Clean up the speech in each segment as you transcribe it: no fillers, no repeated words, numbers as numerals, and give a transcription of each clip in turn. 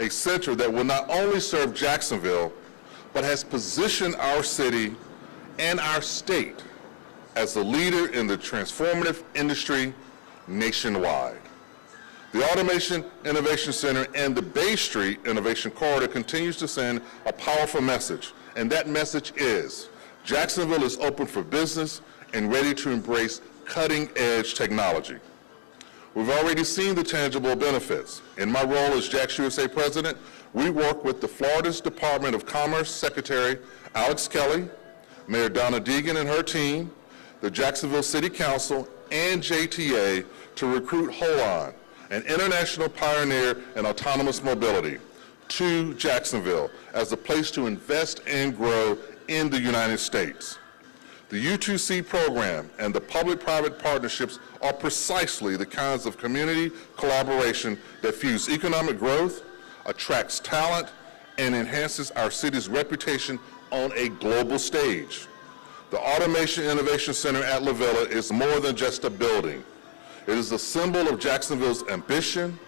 a center that will not only serve Jacksonville, but has positioned our city and our state as a leader in the transformative industry nationwide. The Automation Innovation Center and the Bay Street Innovation Corridor continues to send a powerful message, and that message is Jacksonville is open for business and ready to embrace cutting-edge technology. We've already seen the tangible benefits. In my role as Jax USA President, we work with the Florida's Department of Commerce Secretary Alex Kelly, Mayor Donna Deegan and her team, the Jacksonville City Council, and JTA to recruit HOLON, an international pioneer in autonomous mobility, to Jacksonville as a place to invest and grow in the United States. The U2C program and the public-private partnerships are precisely the kinds of community collaboration that fuse economic growth, attracts talent, and enhances our city's reputation on a global stage. The Automation Innovation Center at La Villa is more than just a building. It is a symbol of Jacksonville's ambition,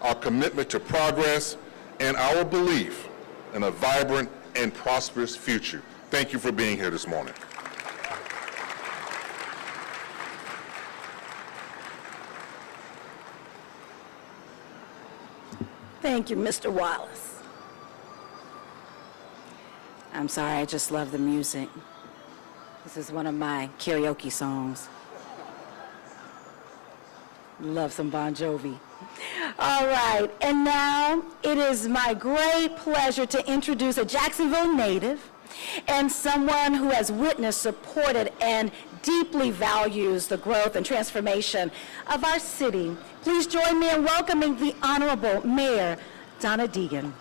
our commitment to progress, and our belief in a vibrant and prosperous future. Thank you for being here this morning. Thank you, Mr. Wallace. I'm sorry, I just love the music. This is one of my karaoke songs. Love some Bon Jovi. All right, and now it is my great pleasure to introduce a Jacksonville native and someone who has witnessed, supported, and deeply values the growth and transformation of our city. Please join me in welcoming the Honorable Mayor Donna Deegan.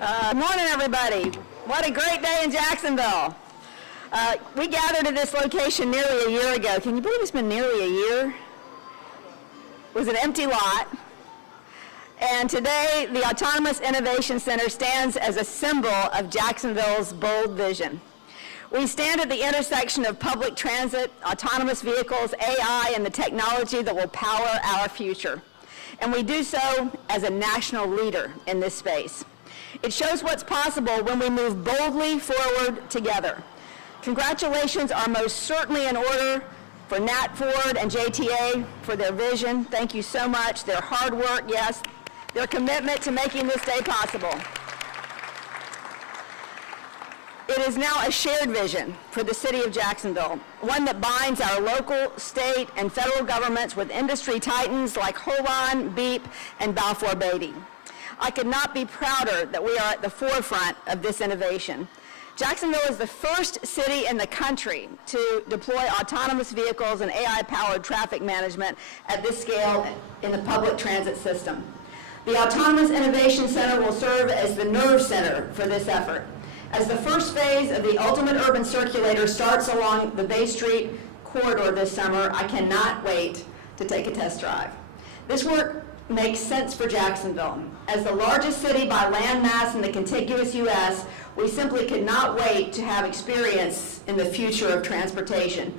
Good morning, everybody. What a great day in Jacksonville. We gathered at this location nearly a year ago. Can you believe it's been nearly a year? It was an empty lot. And today, the Autonomous Innovation Center stands as a symbol of Jacksonville's bold vision. We stand at the intersection of public transit, autonomous vehicles, AI, and the technology that will power our future. And we do so as a national leader in this space. It shows what's possible when we move boldly forward together. Congratulations are most certainly in order for Nat Ford and JTA for their vision. Thank you so much. Their hard work, yes, their commitment to making this day possible. It is now a shared vision for the city of Jacksonville, one that binds our local, state, and federal governments with industry titans like HOLON, Beep, and Balfour Beatty. I could not be prouder that we are at the forefront of this innovation. Jacksonville is the first city in the country to deploy autonomous vehicles and AI-powered traffic management at this scale in the public transit system. The Autonomous Innovation Center will serve as the nerve center for this effort. As the first phase of the Ultimate Urban Circulator starts along the Bay Street corridor this summer, I cannot wait to take a test drive. This work makes sense for Jacksonville. As the largest city by land mass in the contiguous U.S., we simply could not wait to have experience in the future of transportation.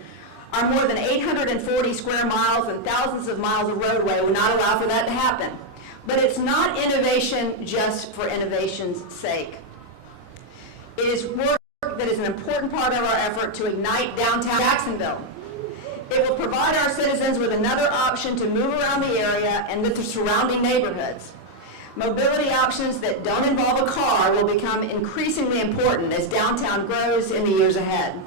Our more than 840 square miles and thousands of miles of roadway would not allow for that to happen. But it's not innovation just for innovation's sake. It is work that is an important part of our effort to ignite downtown Jacksonville. It will provide our citizens with another option to move around the area and with the surrounding neighborhoods. Mobility options that don't involve a car will become increasingly important as downtown grows in the years ahead.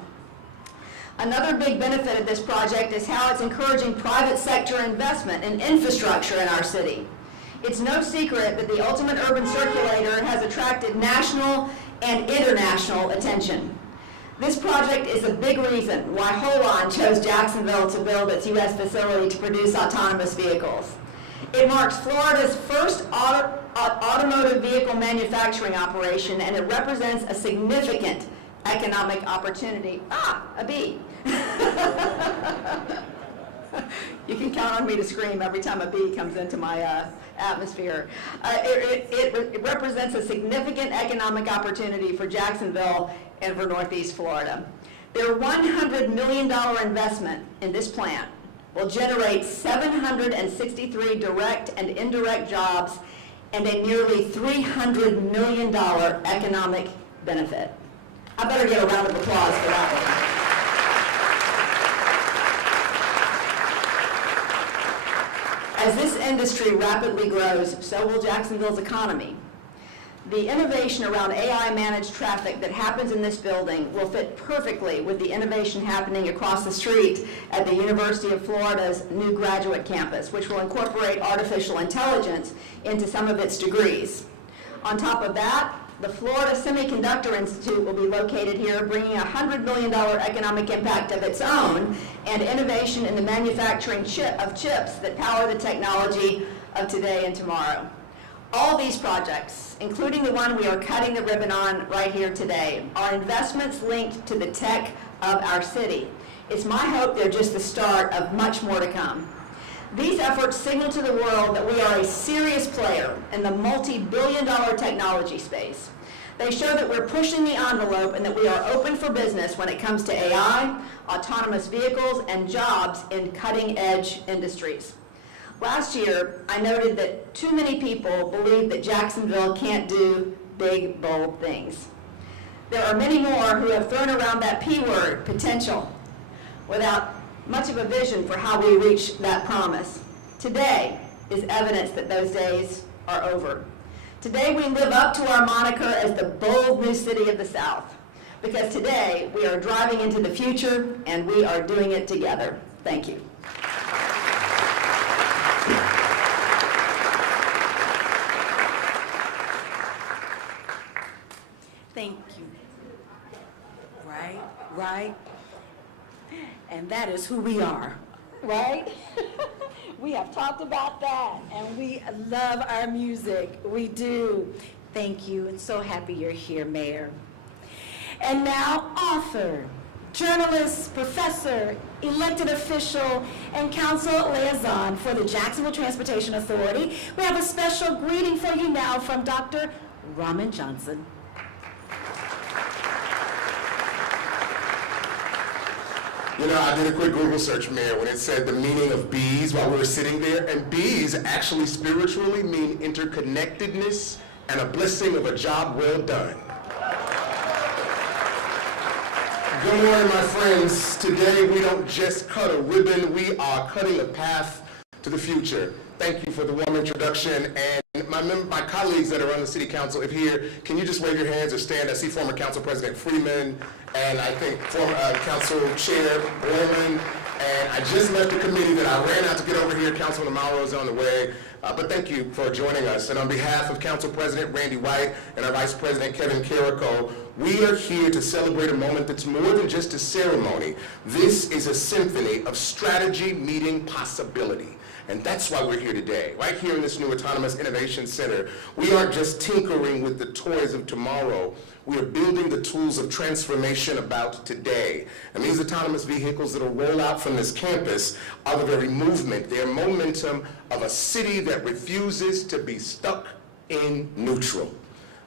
Another big benefit of this project is how it's encouraging private sector investment in infrastructure in our city. It's no secret that the Ultimate Urban Circulator has attracted national and international attention. This project is a big reason why HOLON chose Jacksonville to build its U.S. facility to produce autonomous vehicles. It marks Florida's first automotive vehicle manufacturing operation, and it represents a significant economic opportunity. A bee. You can count on me to scream every time a bee comes into my atmosphere. It represents a significant economic opportunity for Jacksonville and for Northeast Florida. Their $100 million investment in this plant will generate 763 direct and indirect jobs and a nearly $300 million economic benefit. I better get a round of applause for that one. As this industry rapidly grows, so will Jacksonville's economy. The innovation around AI-managed traffic that happens in this building will fit perfectly with the innovation happening across the street at the University of Florida's new graduate campus, which will incorporate artificial intelligence into some of its degrees. On top of that, the Florida Semiconductor Institute will be located here, bringing a $100 million economic impact of its own and innovation in the manufacturing of chips that power the technology of today and tomorrow. All these projects, including the one we are cutting the ribbon on right here today, are investments linked to the tech of our city. It's my hope they're just the start of much more to come. These efforts signal to the world that we are a serious player in the multi-billion-dollar technology space. They show that we're pushing the envelope and that we are open for business when it comes to AI, autonomous vehicles, and jobs in cutting-edge industries. Last year, I noted that too many people believe that Jacksonville can't do big, bold things. There are many more who have thrown around that P word, potential, without much of a vision for how we reach that promise. Today is evidence that those days are over. Today we live up to our moniker as the bold new city of the South, because today we are driving into the future and we are doing it together. Thank you. Thank you. Right. And that is who we are, right? We have talked about that, and we love our music. We do. Thank you, and so happy you're here, Mayor. And now, author, journalist, professor, elected official, and council liaison for the Jacksonville Transportation Authority. We have a special greeting for you now from Dr. Raman Johnson. You know, I did a quick Google search, Mayor, when it said the meaning of bees while we were sitting there, and bees actually spiritually mean interconnectedness and a blessing of a job well done. Good morning, my friends. Today, we don't just cut a ribbon, we are cutting a path to the future. Thank you for the warm introduction, and my colleagues that are on the City Council, if here, can you just wave your hands or stand? I see former Council President Freeman, and I think former Council Chair Borman, and I just left the committee that I ran out to get over here. Councilman Amaro is on the way, but thank you for joining us. And on behalf of Council President Randy White and our Vice President Kevin Carrico, we are here to celebrate a moment that's more than just a ceremony. This is a symphony of strategy meeting possibility. And that's why we're here today, right here in this new Autonomous Innovation Center. We aren't just tinkering with the toys of tomorrow. We are building the tools of transformation about today. And these autonomous vehicles that will roll out from this campus are the very movement, their momentum of a city that refuses to be stuck in neutral.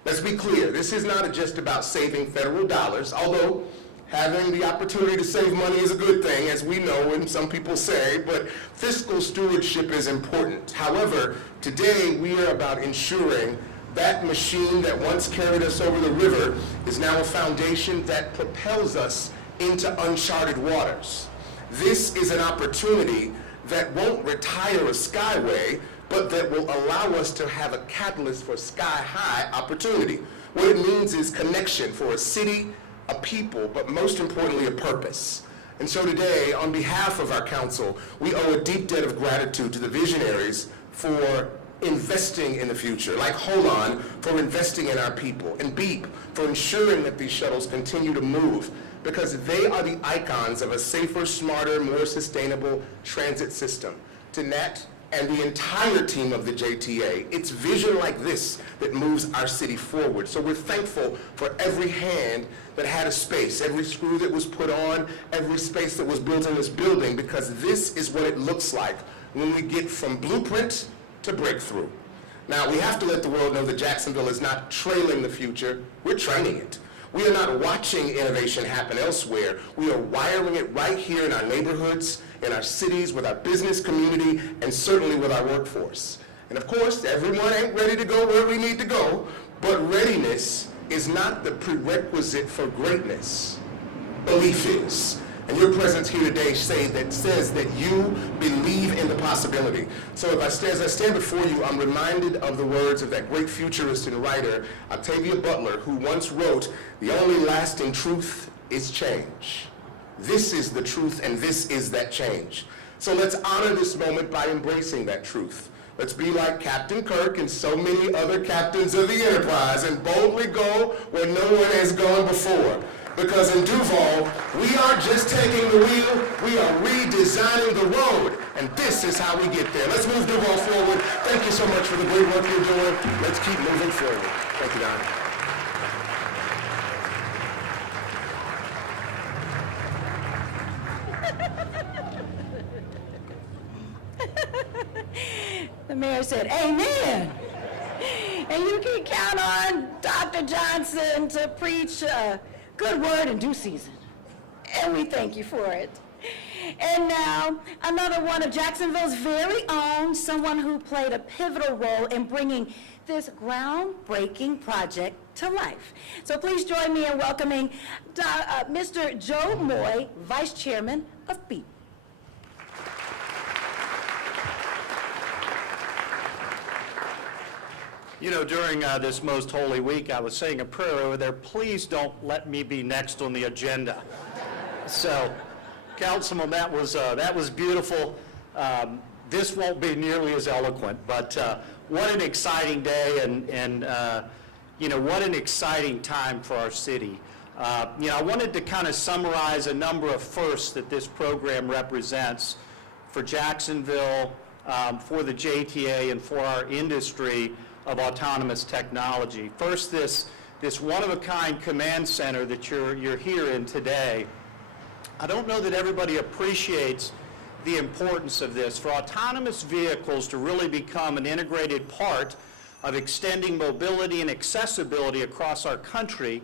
Let's be clear, this is not just about saving federal dollars, although having the opportunity to save money is a good thing, as we know and some people say, but fiscal stewardship is important. However, today we are about ensuring that machine that once carried us over the river is now a foundation that propels us into uncharted waters. This is an opportunity that won't retire a skyway, but that will allow us to have a catalyst for sky-high opportunity. What it means is connection for a city, a people, but most importantly, a purpose. And so today, on behalf of our council, we owe a deep debt of gratitude to the visionaries for investing in the future, like Holon for investing in our people, and Beep for ensuring that these shuttles continue to move, because they are the icons of a safer, smarter, more sustainable transit system. To Nat and the entire team of the JTA, it's vision like this that moves our city forward. So we're thankful for every hand that had a space, every screw that was put on, every space that was built in this building, because this is what it looks like when we get from blueprint to breakthrough. Now, we have to let the world know that Jacksonville is not trailing the future, we're training it. We are not watching innovation happen elsewhere. We are wiring it right here in our neighborhoods, in our cities, with our business community, and certainly with our workforce. And of course, everyone ain't ready to go where we need to go, but readiness is not the prerequisite for greatness. Belief is. And your presence here today says that you believe in the possibility. So as I stand before you, I'm reminded of the words of that great futurist and writer, Octavia Butler, who once wrote, "The only lasting truth is change. This is the truth, and this is that change." So let's honor this moment by embracing that truth. Let's be like Captain Kirk and so many other captains of the Enterprise and boldly go where no one has gone before. Because in Duval, we aren't just taking the wheel, we are redesigning the road. And this is how we get there. Let's move Duval forward. Thank you so much for the great work you're doing. Let's keep moving forward. Thank you, Don. The mayor said, "Amen." And you can count on Dr. Johnson to preach a good word in due season. And we thank you for it. And now, another one of Jacksonville's very own, someone who played a pivotal role in bringing this groundbreaking project to life. So please join me in welcoming Mr. Joe Moy, Vice Chairman of BEAP. You know, during this most holy week, I was saying a prayer over there, please don't let me be next on the agenda. So, Councilman, that was beautiful. This won't be nearly as eloquent, but what an exciting day and you know, what an exciting time for our city. You know, I wanted to kind of summarize a number of firsts that this program represents for Jacksonville, for the JTA, and for our industry of autonomous technology. First, this one-of-a-kind command center that you're here in today. I don't know that everybody appreciates the importance of this. For autonomous vehicles to really become an integrated part of extending mobility and accessibility across our country,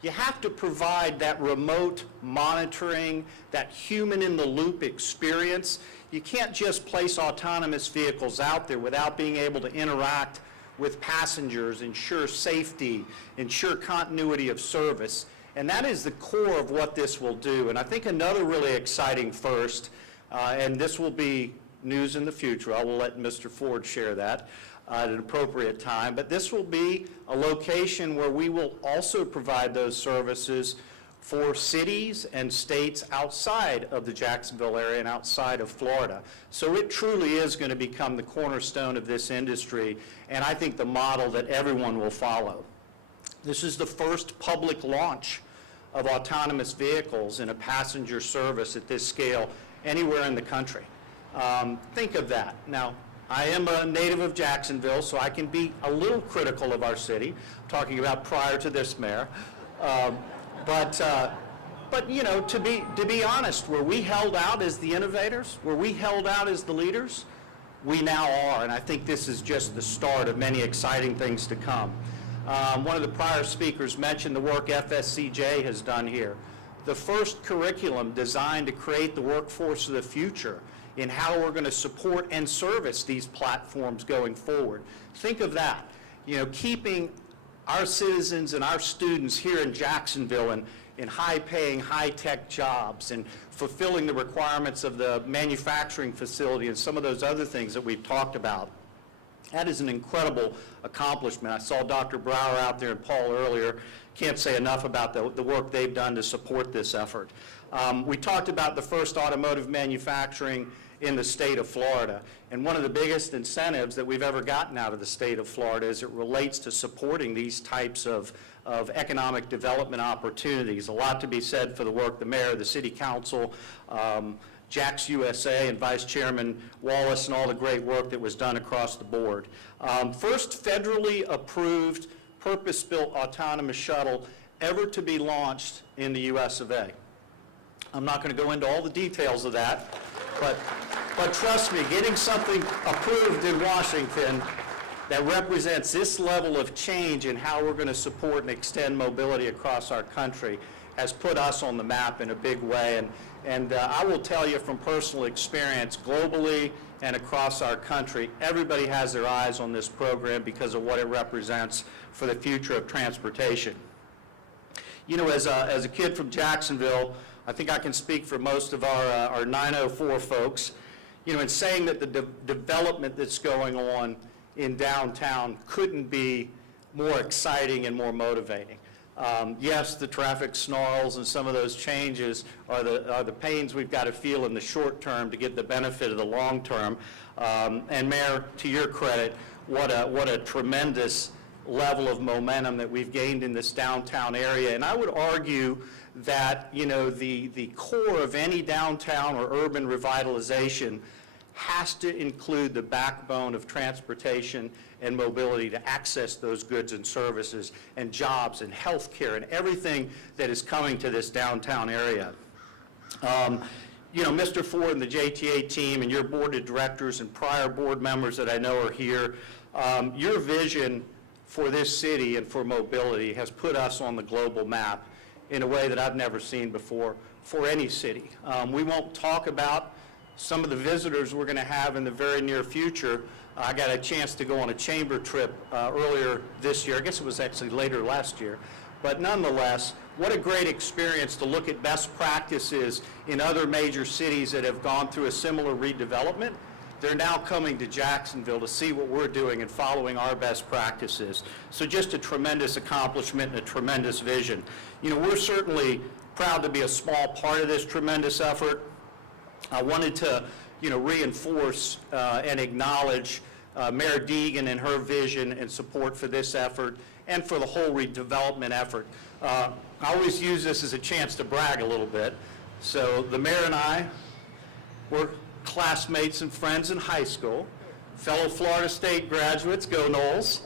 you have to provide that remote monitoring, that human-in-the-loop experience. You can't just place autonomous vehicles out there without being able to interact with passengers, ensure safety, ensure continuity of service. And that is the core of what this will do. And I think another really exciting first, and this will be news in the future, I will let Mr. Ford share that at an appropriate time, but this will be a location where we will also provide those services for cities and states outside of the Jacksonville area and outside of Florida. So it truly is going to become the cornerstone of this industry, and I think the model that everyone will follow. This is the first public launch of autonomous vehicles in a passenger service at this scale anywhere in the country. Think of that. Now, I am a native of Jacksonville, so I can be a little critical of our city, talking about prior to this mayor. But you know, to be honest, were we held out as the innovators? Were we held out as the leaders? We now are, and I think this is just the start of many exciting things to come. One of the prior speakers mentioned the work FSCJ has done here. The first curriculum designed to create the workforce of the future in how we're going to support and service these platforms going forward. Think of that. You know, keeping our citizens and our students here in Jacksonville in high-paying, high-tech jobs and fulfilling the requirements of the manufacturing facility and some of those other things that we've talked about. That is an incredible accomplishment. I saw Dr. Brower out there and Paul earlier. Can't say enough about the work they've done to support this effort. We talked about the first automotive manufacturing in the state of Florida. And one of the biggest incentives that we've ever gotten out of the state of Florida as it relates to supporting these types of economic development opportunities. A lot to be said for the work the mayor, the city council, Jax USA, and Vice Chairman Wallace, and all the great work that was done across the board. First federally approved purpose-built autonomous shuttle ever to be launched in the US of A. I'm not going to go into all the details of that, but trust me, getting something approved in Washington that represents this level of change in how we're going to support and extend mobility across our country has put us on the map in a big way. And I will tell you from personal experience, globally and across our country, everybody has their eyes on this program because of what it represents for the future of transportation. You know, as a kid from Jacksonville, I think I can speak for most of our 904 folks, you know, in saying that the development that's going on in downtown couldn't be more exciting and more motivating. Yes, the traffic snarls and some of those changes are the pains we've got to feel in the short term to get the benefit of the long term. And Mayor, to your credit, what a tremendous level of momentum that we've gained in this downtown area. And I would argue that, you know, the core of any downtown or urban revitalization has to include the backbone of transportation and mobility to access those goods and services and jobs and health care and everything that is coming to this downtown area. You know, Mr. Ford and the JTA team and your board of directors and prior board members that I know are here, your vision for this city and for mobility has put us on the global map in a way that I've never seen before for any city. We won't talk about some of the visitors we're going to have in the very near future. I got a chance to go on a chamber trip earlier this year. I guess it was actually later last year. But nonetheless, what a great experience to look at best practices in other major cities that have gone through a similar redevelopment. They're now coming to Jacksonville to see what we're doing and following our best practices. So just a tremendous accomplishment and a tremendous vision. You know, we're certainly proud to be a small part of this tremendous effort. I wanted to, you know, reinforce and acknowledge Mayor Deegan and her vision and support for this effort and for the whole redevelopment effort. I always use this as a chance to brag a little bit. So the mayor and I were classmates and friends in high school, fellow Florida State graduates, go Noles.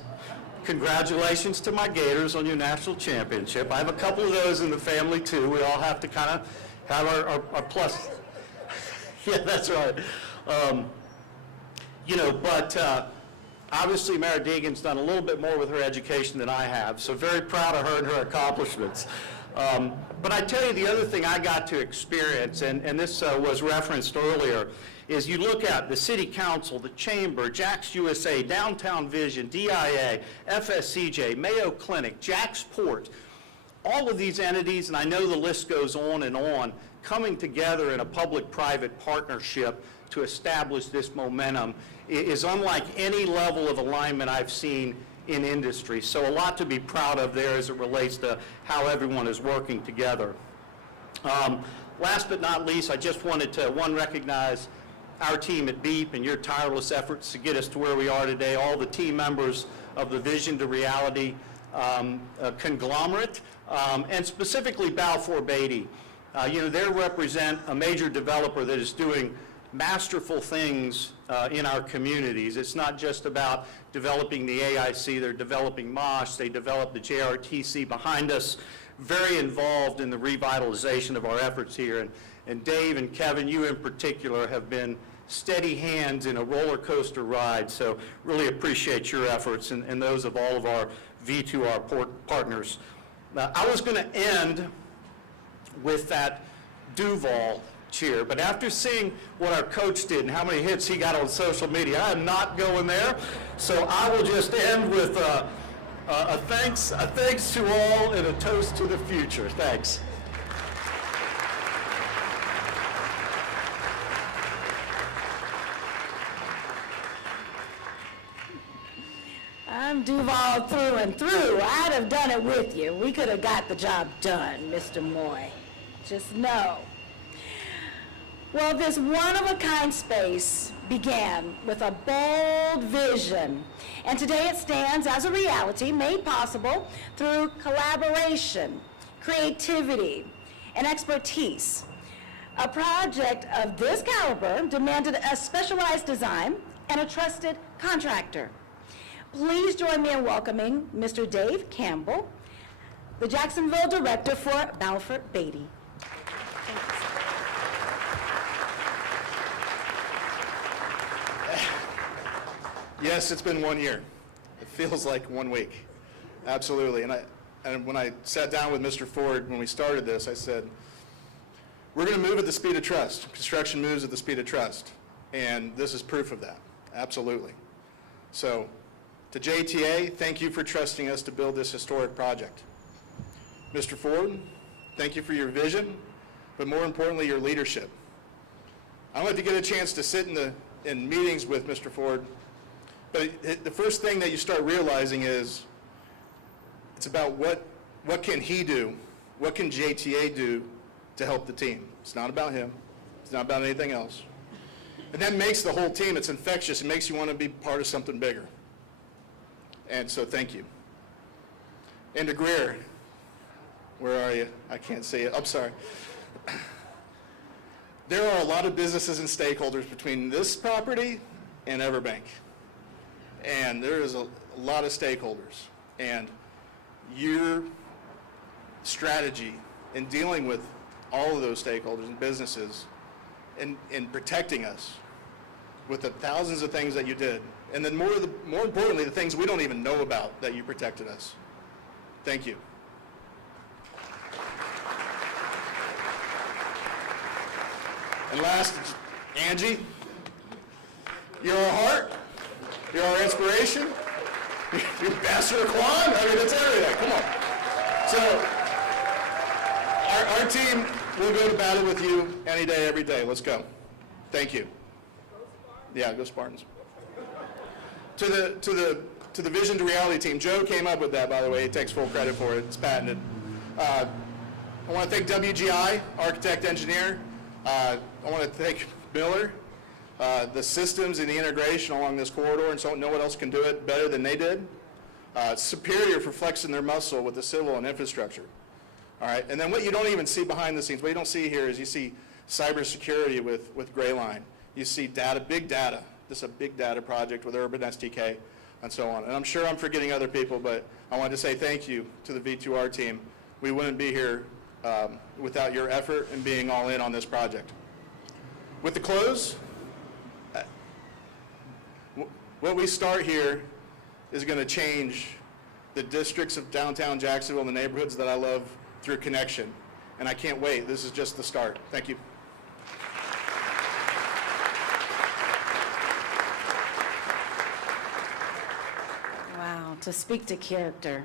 Congratulations to my Gators on your national championship. I have a couple of those in the family too. We all have to kind of have our plus. Yeah, that's right. You know, but obviously Mayor Deegan's done a little bit more with her education than I have, so very proud of her and her accomplishments. But I tell you, the other thing I got to experience, and this was referenced earlier, is you look at the City Council, the Chamber, Jax USA, Downtown Vision, DIA, FSCJ, Mayo Clinic, Jacksport, all of these entities, and I know the list goes on, coming together in a public-private partnership to establish this momentum is unlike any level of alignment I've seen in industry. So a lot to be proud of there as it relates to how everyone is working together. Last but not least, I just wanted to, recognize our team at BEEP and your tireless efforts to get us to where we are today, all the team members of the Vision to Reality conglomerate, and specifically Balfour Beatty. You know, they represent a major developer that is doing masterful things in our communities. It's not just about developing the AIC, they're developing MOSH, they developed the JRTC behind us, very involved in the revitalization of our efforts here. And Dave and Kevin, you in particular, have been steady hands in a roller coaster ride, so really appreciate your efforts and those of all of our V2R partners. I was going to end with that Duval cheer, but after seeing what our coach did and how many hits he got on social media, I am not going there. So I will just end with a thanks to all and a toast to the future. Thanks. I'm Duval through and through. I'd have done it with you. We could have got the job done, Mr. Moy. Just know. Well, this one-of-a-kind space began with a bold vision, and today it stands as a reality made possible through collaboration, creativity, and expertise. A project of this caliber demanded a specialized design and a trusted contractor. Please join me in welcoming Mr. Dave Campbell, the Jacksonville Director for Balfour Beatty. Yes, it's been 1 year. feels like 1 week. Absolutely. And when I sat down with Mr. Ford when we started this, I said, we're going to move at the speed of trust. Construction moves at the speed of trust. And this is proof of that. Absolutely. So to JTA, thank you for trusting us to build this historic project. Mr. Ford, thank you for your vision, but more importantly, your leadership. I don't have to get a chance to sit in meetings with Mr. Ford, but the first thing that you start realizing is it's about what can he do, what can JTA do to help the team. It's not about him. It's not about anything else. And that makes the whole team, it's infectious. It makes you want to be part of something bigger. And so thank you. And to Greer, where are you? I can't see it. I'm sorry. There are a lot of businesses and stakeholders between this property and Everbank. And there is a lot of stakeholders. And your strategy in dealing with all of those stakeholders and businesses in protecting us with the thousands of things that you did, and then more importantly, the things we don't even know about that you protected us. Thank you. And last, Angie, you're our heart, you're our inspiration, you're Ambassador Kwan, I mean, it's everything, come on. So, our team will go to battle with you any day, every day. Let's go. Thank you. Yeah, go Spartans. To the Vision to Reality team, Joe came up with that, by the way. He takes full credit for it. It's patented. I want to thank WGI, architect, engineer. I want to thank Miller, the systems and the integration along this corridor, and so no one else can do it better than they did. Superior for flexing their muscle with the civil and infrastructure. All right, and then what you don't even see behind the scenes, what you don't see here is you see cybersecurity with Grayline. You see data, big data. This is a big data project with Urban SDK and so on. And I'm sure I'm forgetting other people, but I wanted to say thank you to the V2R team. We wouldn't be here without your effort and being all in on this project. With the close, what we start here is going to change the districts of downtown Jacksonville and the neighborhoods that I love through connection. And I can't wait. This is just the start. Thank you. Wow, to speak to character,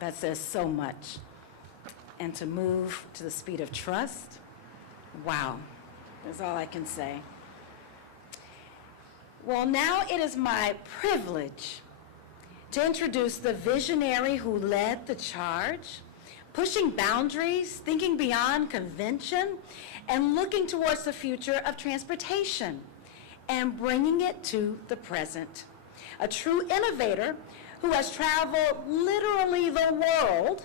that says so much. And to move to the speed of trust, wow, that's all I can say. Well, now it is my privilege to introduce the visionary who led the charge, pushing boundaries, thinking beyond convention, and looking towards the future of transportation and bringing it to the present. A true innovator who has traveled literally the world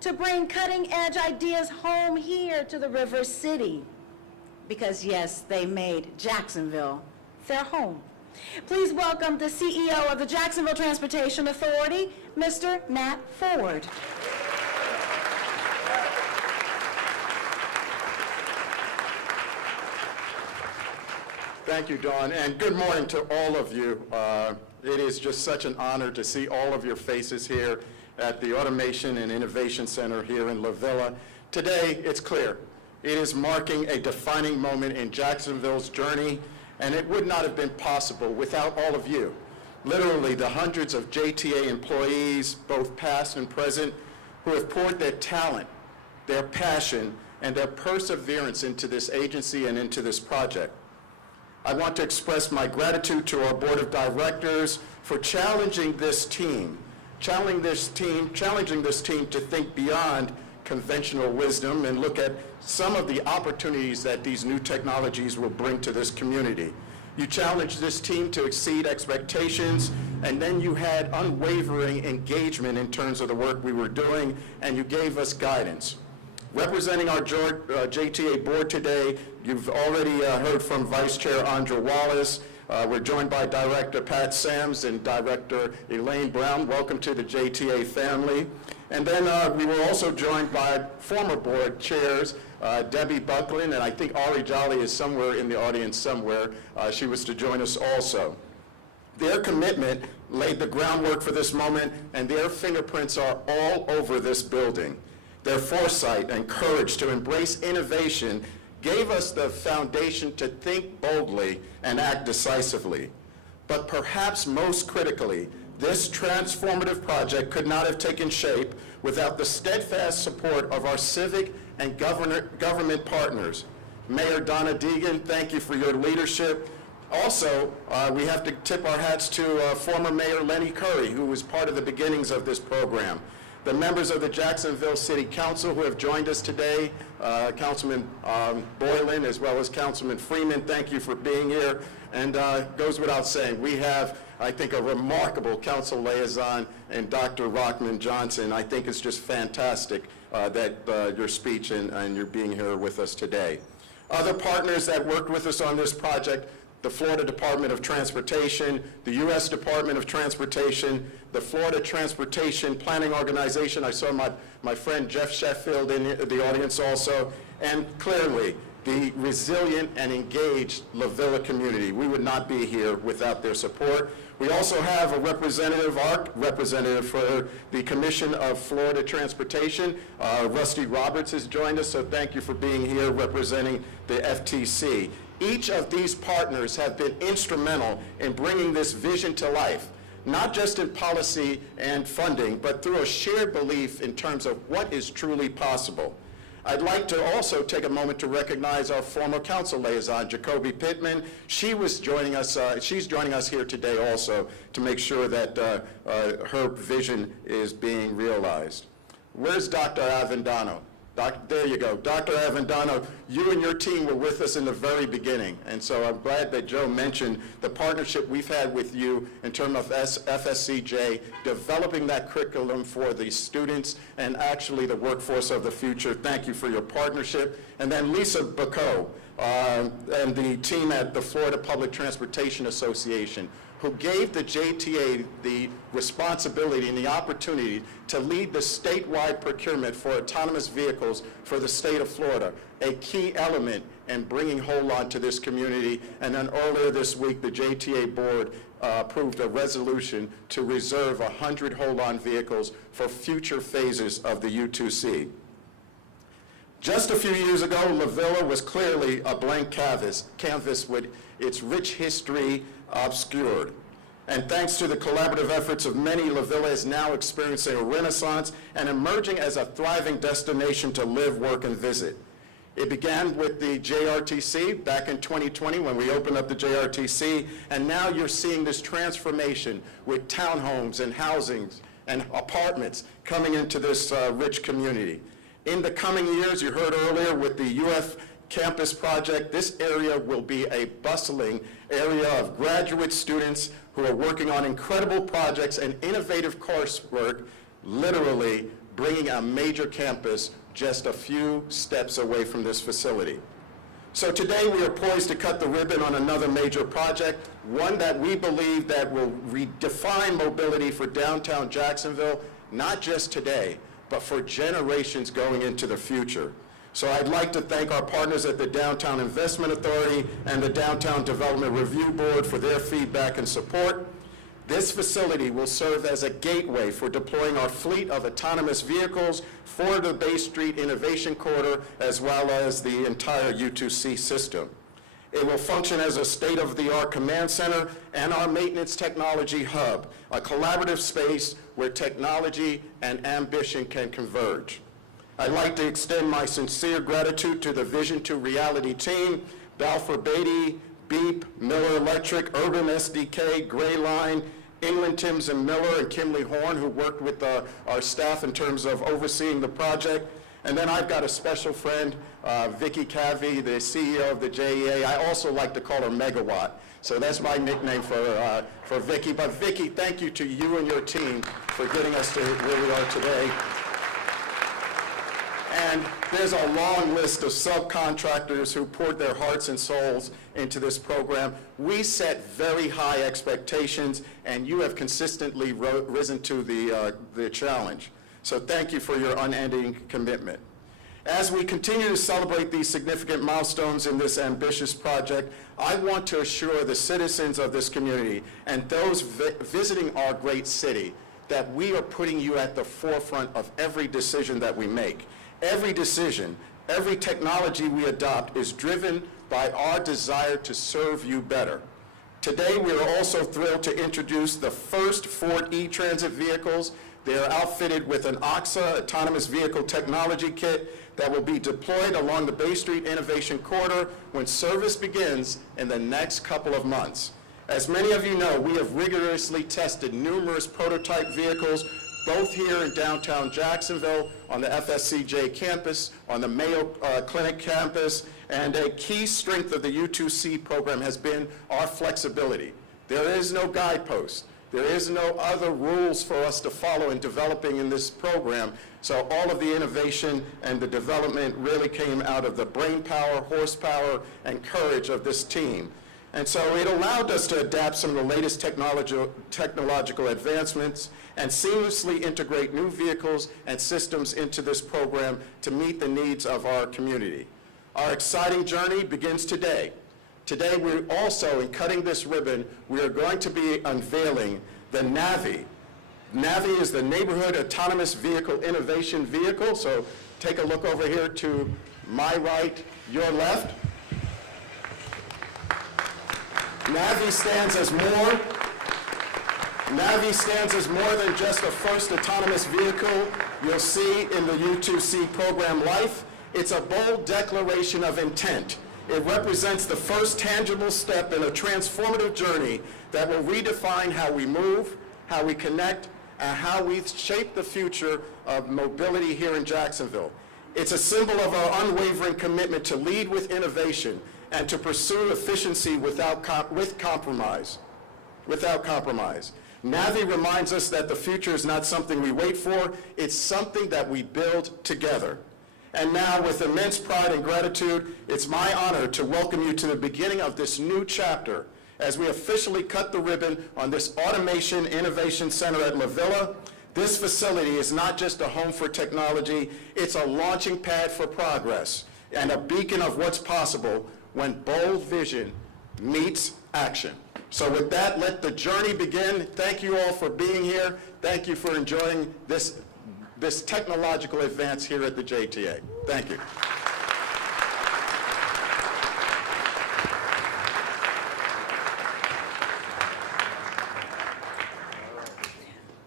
to bring cutting-edge ideas home here to the River City. Because yes, they made Jacksonville their home. Please welcome the CEO of the Jacksonville Transportation Authority, Mr. Nat Ford. Thank you, Dawn, and good morning to all of you. It is just such an honor to see all of your faces here at the Automation and Innovation Center here in La Villa. Today, it's clear. It is marking a defining moment in Jacksonville's journey, and it would not have been possible without all of you. Literally, the hundreds of JTA employees, both past and present, who have poured their talent, their passion, and their perseverance into this agency and into this project. I want to express my gratitude to our board of directors for challenging this team to think beyond conventional wisdom and look at some of the opportunities that these new technologies will bring to this community. You challenged this team to exceed expectations, and then you had unwavering engagement in terms of the work we were doing, and you gave us guidance. Representing our JTA board today, you've already heard from Vice Chair Andra Wallace. We're joined by Director Pat Sams and Director Elaine Brown. Welcome to the JTA family. And then we were also joined by former board chairs, Debbie Buckland, and I think Ari Jolly is somewhere in the audience somewhere. She was to join us also. Their commitment laid the groundwork for this moment, and their fingerprints are all over this building. Their foresight and courage to embrace innovation gave us the foundation to think boldly and act decisively. But perhaps most critically, this transformative project could not have taken shape without the steadfast support of our civic and government partners. Mayor Donna Deegan, thank you for your leadership. Also, we have to tip our hats to former Mayor Lenny Curry, who was part of the beginnings of this program. The members of the Jacksonville City Council who have joined us today, Councilman Boylan as well as Councilman Freeman, thank you for being here. And goes without saying, we have, I think, a remarkable council liaison in Dr. Rockman Johnson. I think it's just fantastic that your speech and your being here with us today. Other partners that worked with us on this project, the Florida Department of Transportation, the U.S. Department of Transportation, the Florida Transportation Planning Organization. I saw my friend Jeff Sheffield in the audience also, and clearly the resilient and engaged La Villa community. We would not be here without their support. We also have a representative, our representative for the Commission of Florida Transportation. Rusty Roberts has joined us, so thank you for being here representing the FTC. Each of these partners have been instrumental in bringing this vision to life, not just in policy and funding, but through a shared belief in terms of what is truly possible. I'd like to also take a moment to recognize our former council liaison, Jacoby Pittman. She's joining us here today also to make sure that her vision is being realized. Where's Dr. Avendano? There you go. Dr. Avendano, you and your team were with us in the very beginning, and so I'm glad that Joe mentioned the partnership we've had with you in terms of FSCJ, developing that curriculum for the students and actually the workforce of the future. Thank you for your partnership. And then Lisa Bacot and the team at the Florida Public Transportation Association, who gave the JTA the responsibility and the opportunity to lead the statewide procurement for autonomous vehicles for the state of Florida, a key element in bringing Hold-On to this community. And then earlier this week, the JTA board approved a resolution to reserve 100 Hold-On vehicles for future phases of the U2C. Just a few years ago, La Villa was clearly a blank canvas with its rich history obscured. And thanks to the collaborative efforts of many, La Villa is now experiencing a renaissance and emerging as a thriving destination to live, work, and visit. It began with the JRTC back in 2020 when we opened up the JRTC, and now you're seeing this transformation with townhomes and housings and apartments coming into this rich community. In the coming years, you heard earlier with the UF campus project, this area will be a bustling area of graduate students who are working on incredible projects and innovative coursework, literally bringing a major campus just a few steps away from this facility. So today we are poised to cut the ribbon on another major project, one that we believe that will redefine mobility for downtown Jacksonville, not just today, but for generations going into the future. So I'd like to thank our partners at the Downtown Investment Authority and the Downtown Development Review Board for their feedback and support. This facility will serve as a gateway for deploying our fleet of autonomous vehicles for the Bay Street Innovation Corridor, as well as the entire U2C system. It will function as a state-of-the-art command center and our maintenance technology hub, a collaborative space where technology and ambition can converge. I'd like to extend my sincere gratitude to the Vision to Reality team, Balfour Beatty, Beep, Miller Electric, Urban SDK, Gray Line, England, Timms and Miller, and Kimley Horn, who worked with our staff in terms of overseeing the project. And then I've got a special friend, Vicki Cavey, the CEO of the JEA. I also like to call her Megawatt. So that's my nickname for Vicki. But Vicki, thank you to you and your team for getting us to where we are today. And there's a long list of subcontractors who poured their hearts and souls into this program. We set very high expectations, and you have consistently risen to the challenge. So thank you for your unending commitment. As we continue to celebrate these significant milestones in this ambitious project, I want to assure the citizens of this community and those visiting our great city that we are putting you at the forefront of every decision that we make. Every decision, every technology we adopt is driven by our desire to serve you better. Today, we are also thrilled to introduce the first Ford E-Transit vehicles. They are outfitted with an OXA autonomous vehicle technology kit that will be deployed along the Bay Street Innovation Corridor when service begins in the next couple of months. As many of you know, we have rigorously tested numerous prototype vehicles, both here in downtown Jacksonville, on the FSCJ campus, on the Mayo Clinic campus, and a key strength of the U2C program has been our flexibility. There is no guidepost. There is no other rules for us to follow in developing in this program, so all of the innovation and the development really came out of the brain power, horsepower, and courage of this team. And so it allowed us to adapt some of the latest technological advancements and seamlessly integrate new vehicles and systems into this program to meet the needs of our community. Our exciting journey begins today. Today, we're also, in cutting this ribbon, we are going to be unveiling the NAVI. NAVI is the Neighborhood Autonomous Vehicle Innovation Vehicle. So take a look over here to my right, your left. NAVI stands as more. NAVI stands as more than just a first autonomous vehicle you'll see in the U2C program life. It's a bold declaration of intent. It represents the first tangible step in a transformative journey that will redefine how we move, how we connect, and how we shape the future of mobility here in Jacksonville. It's a symbol of our unwavering commitment to lead with innovation and to pursue efficiency with compromise. NAVI reminds us that the future is not something we wait for, it's something that we build together. And now, with immense pride and gratitude, it's my honor to welcome you to the beginning of this new chapter as we officially cut the ribbon on this Automation Innovation Center at La Villa. This facility is not just a home for technology, it's a launching pad for progress and a beacon of what's possible when bold vision meets action. So with that, let the journey begin. Thank you all for being here. Thank you for enjoying this technological advance here at the JTA. Thank you.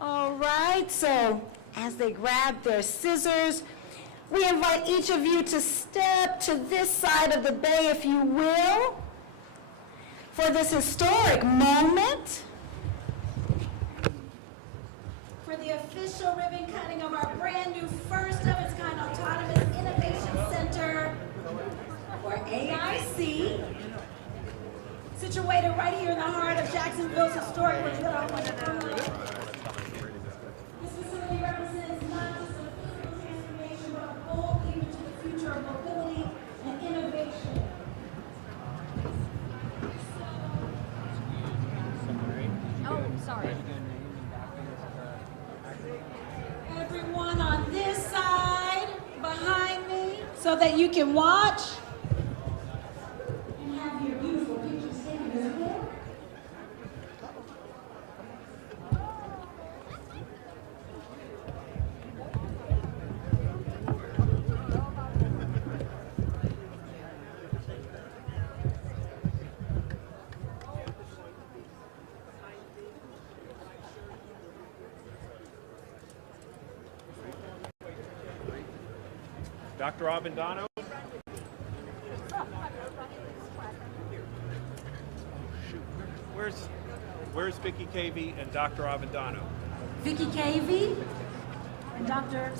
All right, so as they grab their scissors, we invite each of you to step to this side of the bay, if you will, for this historic moment. For the official ribbon cutting of our brand new first of its kind Autonomous Innovation Center, or AIC, situated right here in the heart of Jacksonville's historic Lavilla. This facility represents not just a physical transformation, but a bold leap into the future of mobility and innovation. Oh, sorry. Everyone on this side, behind me, so that you can watch and have your beautiful pictures taken as well. Dr. Avendano? Where's Vicky Cavey and Dr. Avendano? Vicky Cavey and Dr.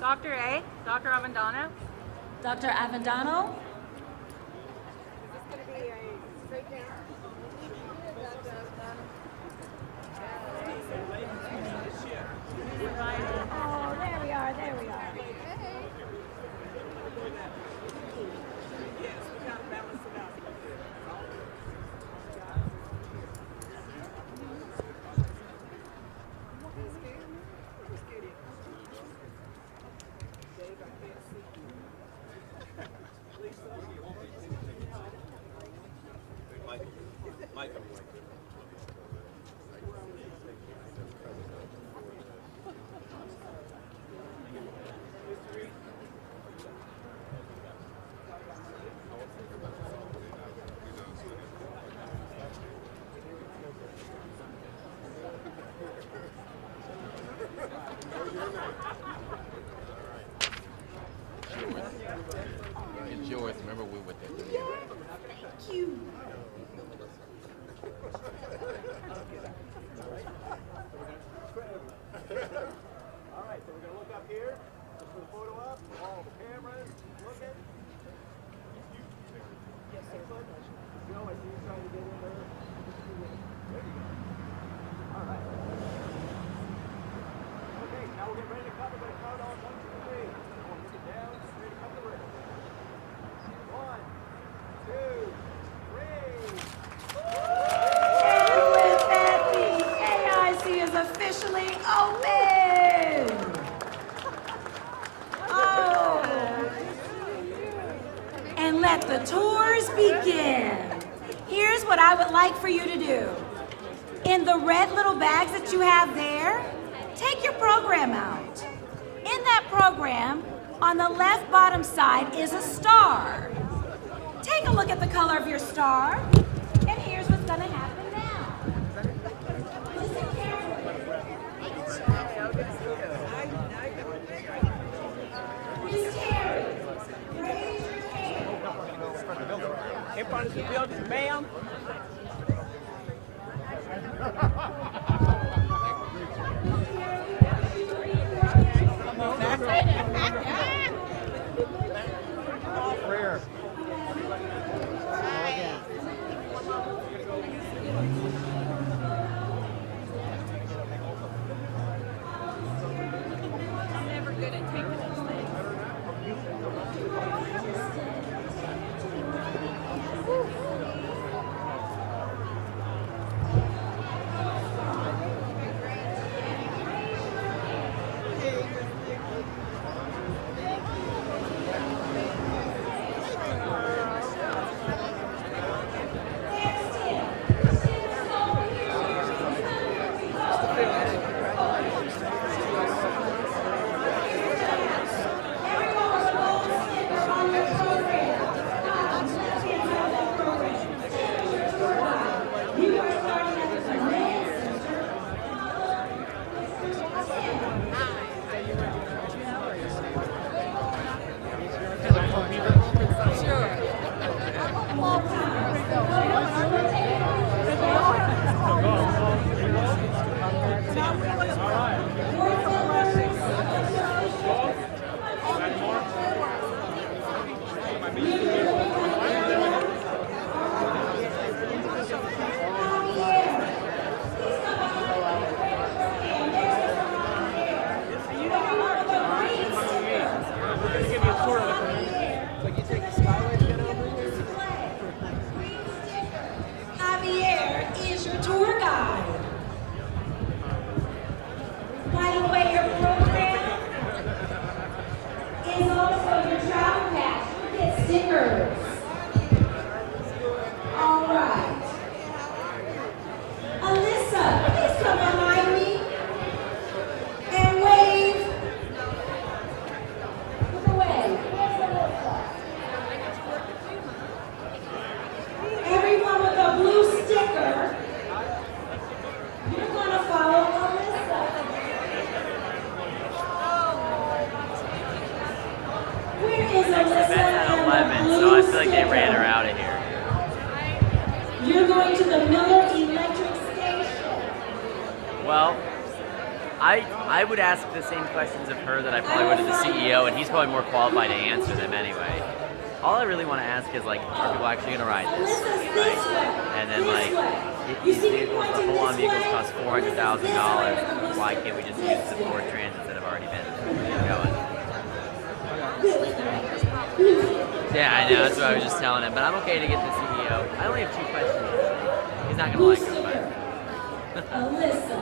Dr. A, Dr. Avendano. Dr. Avendano. Oh, there we are, there we are. begin. Here's what I would like for you to do. In the red little bags that you have there, take your program out. In that program, on the left bottom side is a star. Take a look at the color of your star, and here's what's gonna happen now. Listen carefully. Miss Terry, raise your hand. In front of the building, ma'am. Prayer. I'm never good at taking those things. Javier is your tour guide. By the way, your program is also your travel pass. You get stickers. All right. Alyssa, please come behind me and wave. Look away. Where's Alyssa? Everyone with a blue sticker, you're gonna follow Alyssa. Where is Alyssa and the blue sticker? Out of here. You're going to the Miller Electric Station. Well, I would ask the same questions of her that I probably would of the CEO, and he's probably more qualified to answer them anyway. All I really want to ask is, like, are people actually going to ride this? Alyssa's this way. And then, This like, way. if You these see me vehicles, the pointing full-on this vehicles way? cost $400,000, why can't we just use the Ford Transits that have already been going? Yeah, I know, that's what I was just telling him, but I'm okay to get the CEO. I only have 2 questions. He's not going to like them, but... Alyssa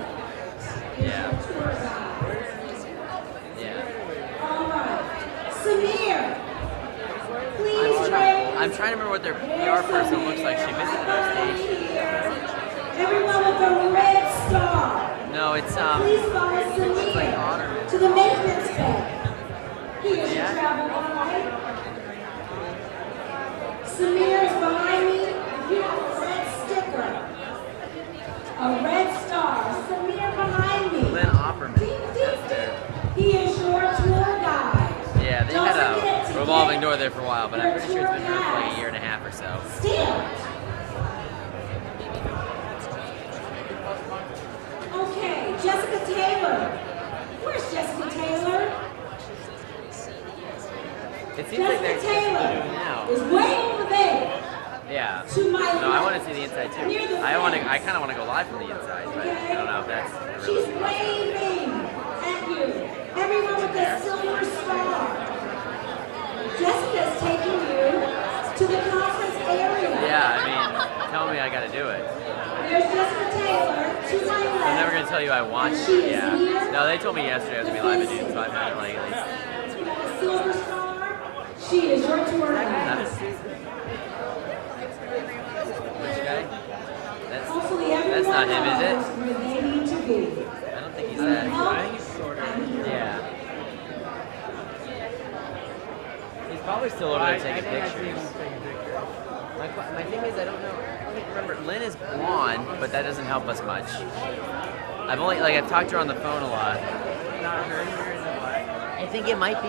is Yeah. your tour guide. Yeah. All right. Samir, please raise. I'm trying to remember what their PR person looks like. She visited our station. Everyone with a red star, No, it's please follow like Samir honor. to the maintenance bay. He is your Yeah. travel guide. Samir is behind me. You have a red sticker. A red star. Samir behind me. Lynn Opperman. Ding, ding, ding. He is your tour guide. Yeah, they Don't had forget a to revolving get door there for a while, but I'm pretty sure it's been here for like a year and a half or so. Stand. Okay, Jessica Taylor. Where's Jessica Taylor? It seems like they're Jessica doing it Taylor now. is way over there. Yeah. To my No, I left. want to see the inside too. Near the I kind of want to go live from the inside, but I don't know if that's a She's realistic waving at you. Everyone with a silver star. Jessica's taking you to the conference area. Yeah, I mean, tell me I got to do it. There's Jessica Taylor to my left. I'm never going to tell you I want And to. she is Yeah. here. No, they told me yesterday I was going to be live at noon, so I've had it like at least. You got a silver star. She is your tour guide. probably still over there taking pictures. My thing is, I don't know. Remember, Lynn is blonde, but that doesn't help us much. I've talked to her on the phone a lot. Not her anywhere in the black. I think it might be.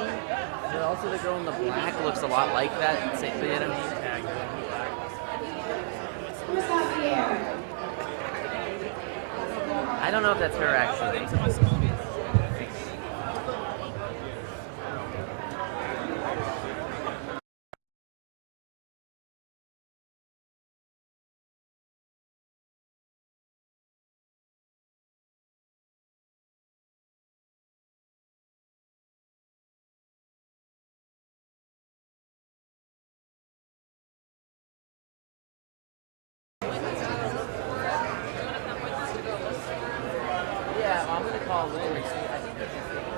But also, the girl in the black looks a lot like that. You know what I mean? I don't know if that's her actually. Yeah, well, I'm gonna call Lynn and see. I think